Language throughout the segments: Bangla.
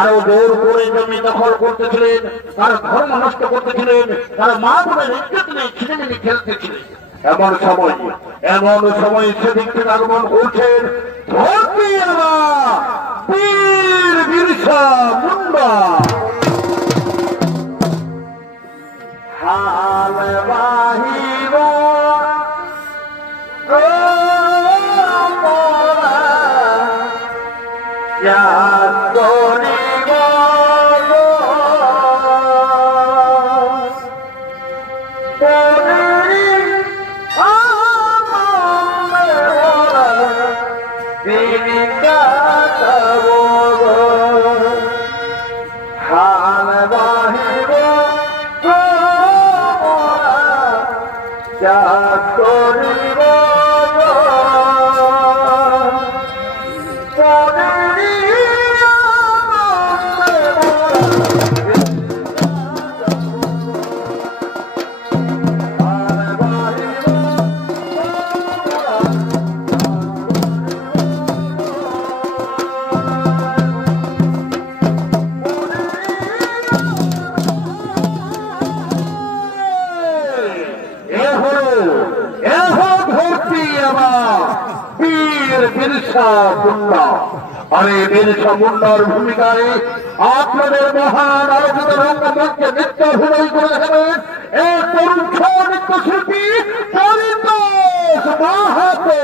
আরো জোর করে জমি দখল করতেছিলেন, তার ধর্ম নষ্ট করতেছিলেন, তার মা বোনের ইজ্জত নিয়ে ছিনিমিনি খেলতেছিলেন। এমন সময় সেদিক থেকে আগমন করছেন বীর বিরসা মুন্ডা। হাল বাহিব আরে বিরসা মুন্ডার ভূমিকায় আপনাদের মহান আলোচিত রঙ্গমঞ্চে নৃত্য অভিনয় করে দেখাবেন এই তরুণ নৃত্যশিল্পী পরিতোষ মাহাতো।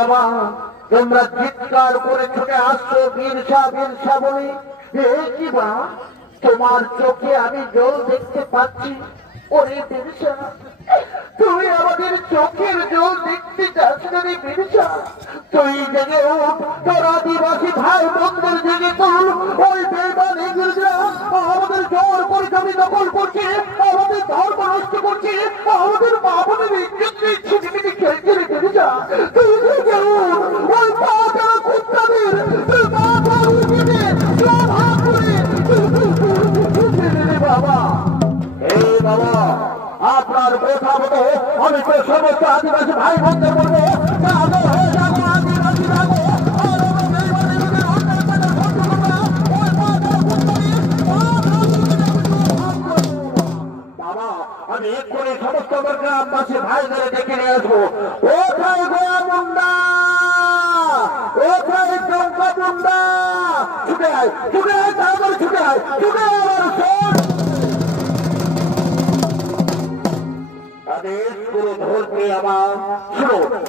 বাবা, তোমরা চিৎকার করে ছুটে আসছো বীরসা বীরসা বলে। কি বা তোমার চোখে আমি জল দেখতে পাচ্ছি। ওরে বীরসা, তুই আমাদের চোখের জল দেখতে চাস না রে বীরসা। তুই জেগে উঠ, তোর আদিবাসী ভাই বোনদের জেগে তুল। ওই বেইমান ইংরেজরা আমাদের জোর করে জমি দখল করছে, আমাদের ধর্ম নষ্ট করছে, আমাদের মা বোনের ইজ্জত নিয়ে ছিটিমিটি খেলছে রে বীরসা। তুই জেগে উঠ, ওই পাহাড় কুত্তাদের তুই মাথা উঠিয়ে দে, জমা করে বাবা। এই বাবা, আপনার কথা মতো আমি তো সমস্ত আদিবাসী ভাই বোনদের বলবো, হয়ে যাবো আদিবাসী যাবো। বাবা, আমি এক্ষুনি সমস্ত গ্রামবাসী ভাইদের ডেকে নিয়ে আসবো। কোথায় গোয়া মুন্ডা, কোথায় টঙ্কা মুন্ডা, ছুটে আয়, ছুটে আয়, তারপরে ছুটে আয়, ছুটে আয় আমার শোন। আদেশ করে ধরতে আমার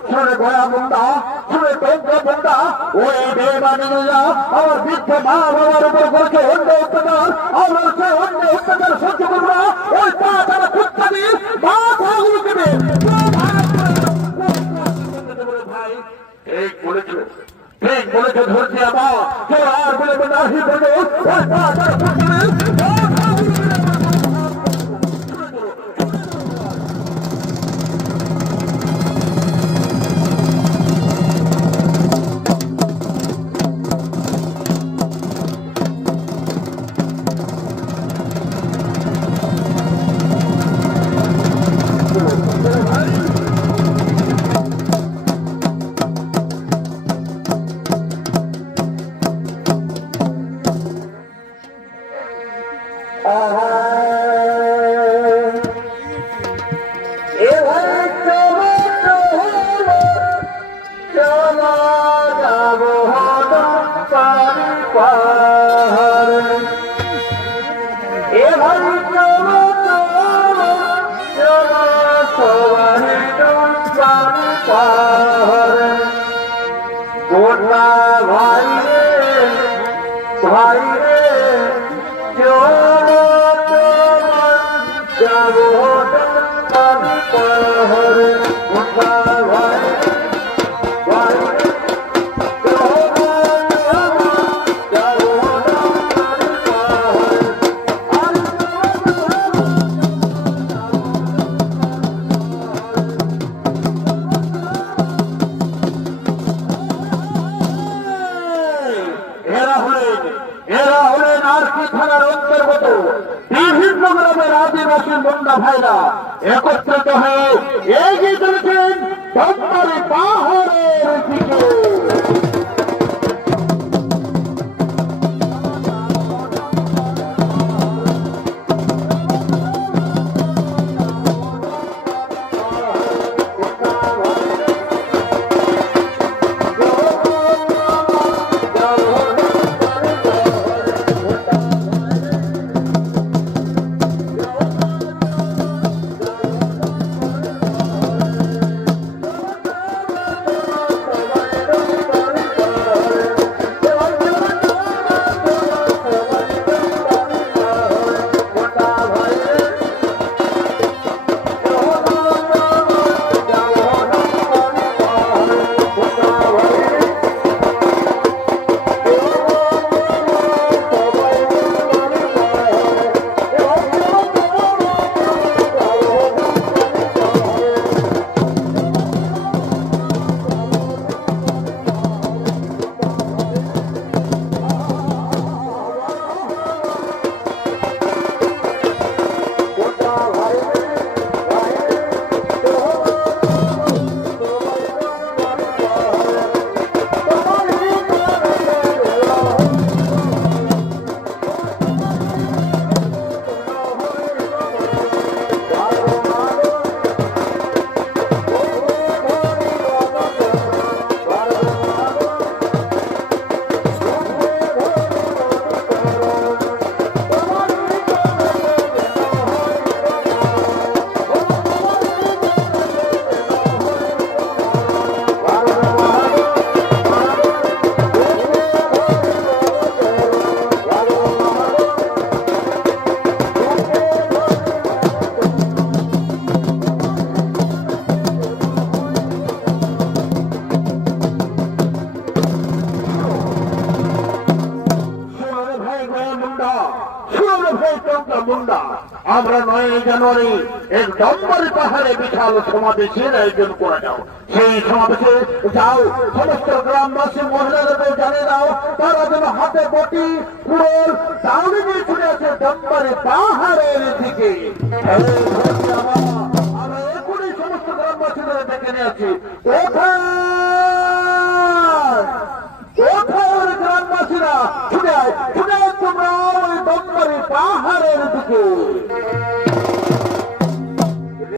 শুনে গয়া মুন্ডা, শুনে টঙ্কা মুন্ডা, ওই বেমানিরা আমার বৃদ্ধ মা বাবার উপর করেছে অন্য অত্যাচার। আমরা সে অন্য অত্যাচার সহ্য করবো না। ওই পা তারা কুত্তা দিয়ে মাথাগুলো দেবে। ভাই ঠিক বলেছ, ঠিক বলেছ ধরতে আমার তোর আর বলে নাহি বলে ওই পা তারা কুত্তা দিয়ে ভাইরা একত্রিত হয়ে এগিয়ে চলেছেন ধন্যবাদ পাহাড়ের দিকে। জানুয়ারি এক ডম্বরি পাহাড়ে বিশাল সমাবেশের আয়োজন করা যাও। সেই সমাবেশে যাও, সমস্ত গ্রামবাসী মহিলাদেরকে জানিয়ে দাও তারা যেন হাতে বটি কুড়োল দাউড়ি নিয়ে ছুটে আছে ডম্বরি পাহাড়ের দিকে। আমরা এখনই সমস্ত গ্রামবাসীদের ডেকে নিয়ে আছি। কোথায় গ্রামবাসীরা ছুটে তোমরা ওই ডম্বরি পাহাড়ের দিকে।